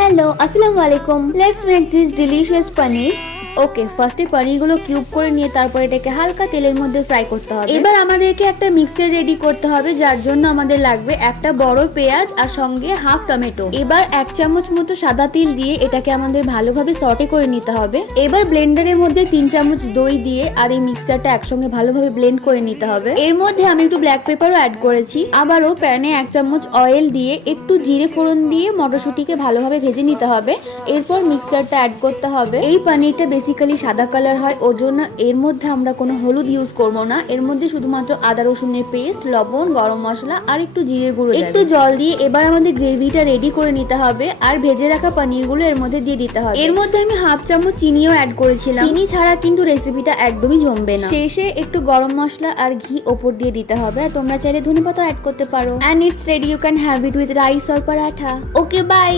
Hello, আসসালামু আলাইকুম। Let's make this delicious পনির। ওকে, ফার্স্টে পনিরগুলো কিউব করে নিয়ে তারপর এটাকে হালকা তেলের মধ্যে ফ্রাই করতে হবে। এবার আমাদেরকে একটা মিক্সচার রেডি করতে হবে, যার জন্য আমাদের লাগবে একটা বড় পেঁয়াজ আর সঙ্গে হাফ টমেটো। এবার 1 চামচ মতো সাদা তিল দিয়ে এটাকে আমাদের ভালোভাবে সটে করে নিতে হবে। এবার ব্লেন্ডারের মধ্যে 3 চামচ দই দিয়ে আর এই মিক্সচারটা একসঙ্গে ভালোভাবে ব্লেন্ড করে নিতে হবে। এর মধ্যে আমি একটু ব্ল্যাক পেপারও অ্যাড করেছি। আবারও প্যানে 1 চামচ অয়েল দিয়ে একটু জিরে ফোড়ন দিয়ে মটরশুঁটিকে ভালোভাবে ভেজে নিতে হবে। এরপর মিক্সচারটা অ্যাড করতে হবে। এই পনিরটা বেসিক্যালি সাদা কালার হয়, ওর জন্য এর মধ্যে আমরা কোনো হলুদ ইউজ করব না। এর মধ্যে শুধুমাত্র আদা রসুনের পেস্ট, লবণ, গরম মশলা আর একটু জিরের গুঁড়ো, একটু জল দিয়ে এবার আমাদের গ্রেভিটা রেডি করে নিতে হবে আর ভেজে রাখা পনিরগুলো এর মধ্যে দিয়ে দিতে হবে। এর মধ্যে আমি হাফ চামচ চিনিও অ্যাড করেছিলাম। চিনি ছাড়া কিন্তু রেসিপিটা একদমই জমবে না। শেষে একটু গরম মশলা আর ঘি ওপর দিয়ে দিতে হবে। আর তোমরা চাইলে ধনেপাতা অ্যাড করতে পারো। And it's ready, you can have it with rice or paratha. Okay, by.